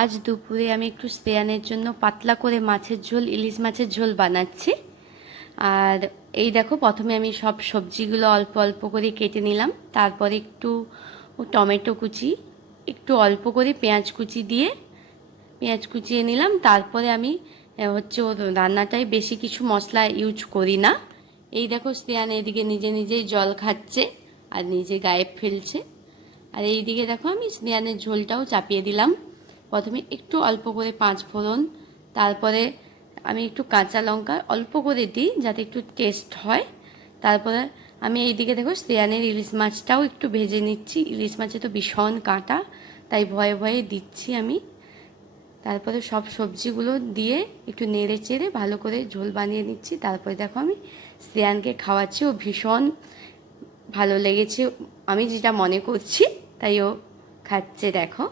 আজ দুপুরে আমি একটু শ্রেয়ানের জন্য পাতলা করে মাছের ঝোল, ইলিশ মাছের ঝোল বানাচ্ছি। আর এই দেখো, প্রথমে আমি সব সবজিগুলো অল্প অল্প করে কেটে নিলাম, তারপরে একটু টমেটো কুচি, একটু অল্প করে পেঁয়াজ কুচি দিয়ে পেঁয়াজ কুচিয়ে নিলাম। তারপরে আমি হচ্ছে ও রান্নাটায় বেশি কিছু মশলা ইউজ করি না। এই দেখো, শ্রেয়ান এদিকে নিজে নিজেই জল খাচ্ছে আর নিজে গায়ে ফেলছে। আর এই দিকে দেখো, আমি শ্রেয়ানের ঝোলটাও চাপিয়ে দিলাম। প্রথমে একটু অল্প করে 5 ফোড়ন, তারপরে আমি একটু কাঁচা লঙ্কা অল্প করে দিই যাতে একটু টেস্ট হয়। তারপরে আমি এইদিকে দেখো শ্রেয়ানের ইলিশ মাছটাও একটু ভেজে নিচ্ছি। ইলিশ মাছে তো ভীষণ কাঁটা, তাই ভয়ে ভয়ে দিচ্ছি আমি। তারপরে সব সবজিগুলো দিয়ে একটু নেড়ে চেড়ে ভালো করে ঝোল বানিয়ে নিচ্ছি। তারপরে দেখো আমি শ্রেয়ানকে খাওয়াচ্ছি, ও ভীষণ ভালো লেগেছে আমি যেটা মনে করছি, তাই ও খাচ্ছে দেখো।